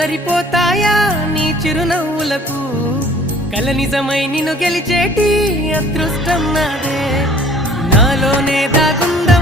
సరిపోతాయా నీ చిరునవ్వులకు కల నిజమై నిన్ను గెలిచేటి అదృష్టం నాదే నాలోనే దాగుందా